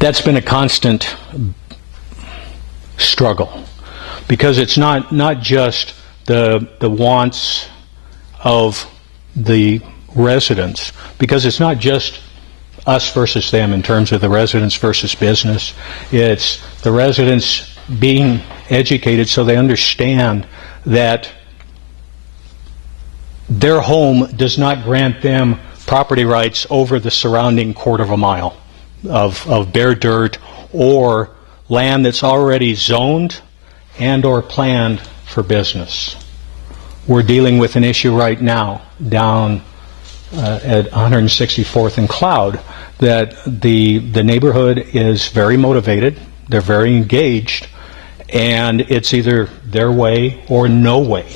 That's been a constant struggle, because it's not just the wants of the residents, because it's not just us versus them in terms of the residents versus business. It's the residents being educated so they understand that their home does not grant them property rights over the surrounding quarter of a mile of bare dirt or land that's already zoned and or planned for business. We're dealing with an issue right now down at 164th and Cloud that the neighborhood is very motivated, they're very engaged, and it's either their way or no way.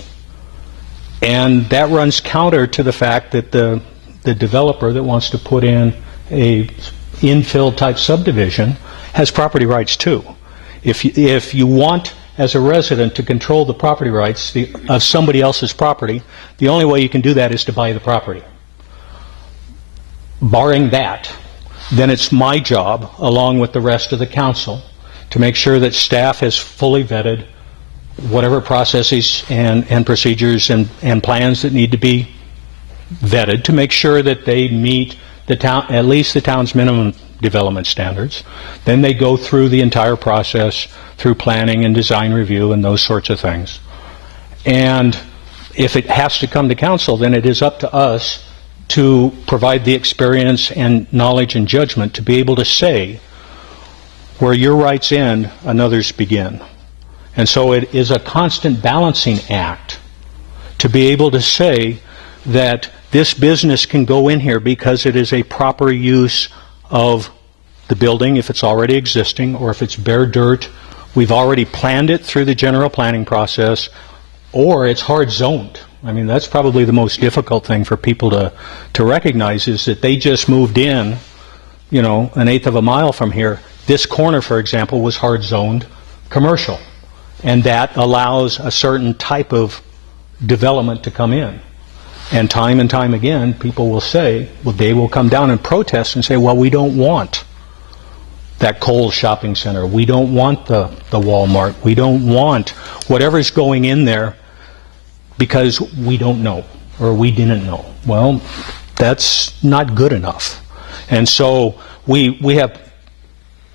And that runs counter to the fact that the developer that wants to put in a infill type subdivision has property rights too. If you want as a resident to control the property rights of somebody else's property, the only way you can do that is to buy the property. Barring that, then it's my job, along with the rest of the council, to make sure that staff has fully vetted whatever processes and procedures and plans that need to be vetted to make sure that they meet the town, at least the town's minimum development standards. Then they go through the entire process through planning and design review and those sorts of things. And if it has to come to council, then it is up to us to provide the experience and knowledge and judgment to be able to say where your rights end, another's begin. And so it is a constant balancing act to be able to say that this business can go in here because it is a proper use of the building if it's already existing, or if it's bare dirt, we've already planned it through the general planning process, or it's hard zoned. I mean, that's probably the most difficult thing for people to recognize, is that they just moved in, you know, an eighth of a mile from here. This corner, for example, was hard zoned commercial, and that allows a certain type of development to come in. And time again, people will say, well, they will come down and protest and say, well, we don't want that Kohl's shopping center. We don't want the Walmart. We don't want whatever's going in there because we don't know, or we didn't know. Well, that's not good enough. And so we have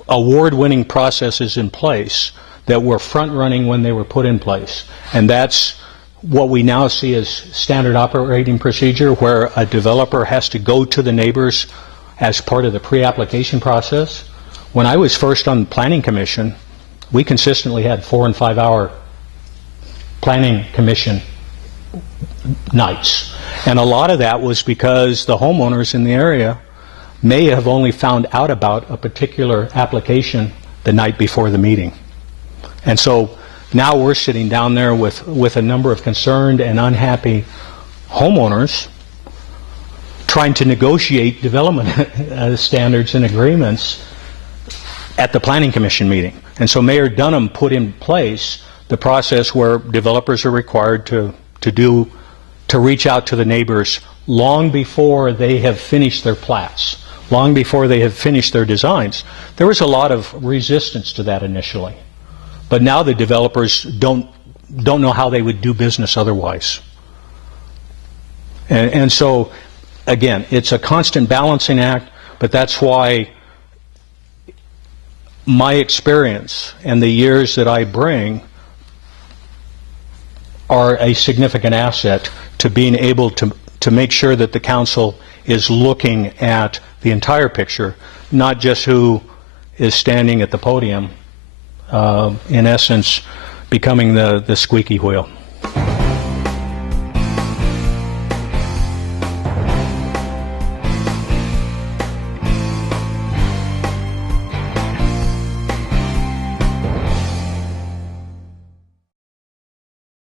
award-winning processes in place that were front-running when they were put in place. And that's what we now see as standard operating procedure, where a developer has to go to the neighbors as part of the pre-application process. When I was first on the Planning Commission, we consistently had 4 and 5 hour Planning Commission nights. And a lot of that was because the homeowners in the area may have only found out about a particular application the night before the meeting. And so now we're sitting down there with a number of concerned and unhappy homeowners trying to negotiate development standards and agreements at the Planning Commission meeting. And so Mayor Dunham put in place the process where developers are required to reach out to the neighbors long before they have finished their plats, long before they have finished their designs. There was a lot of resistance to that initially. But now the developers don't know how they would do business otherwise. And so, again, it's a constant balancing act, but that's why my experience and the years that I bring are a significant asset to being able to make sure that the council is looking at the entire picture, not just who is standing at the podium, in essence, becoming the squeaky wheel.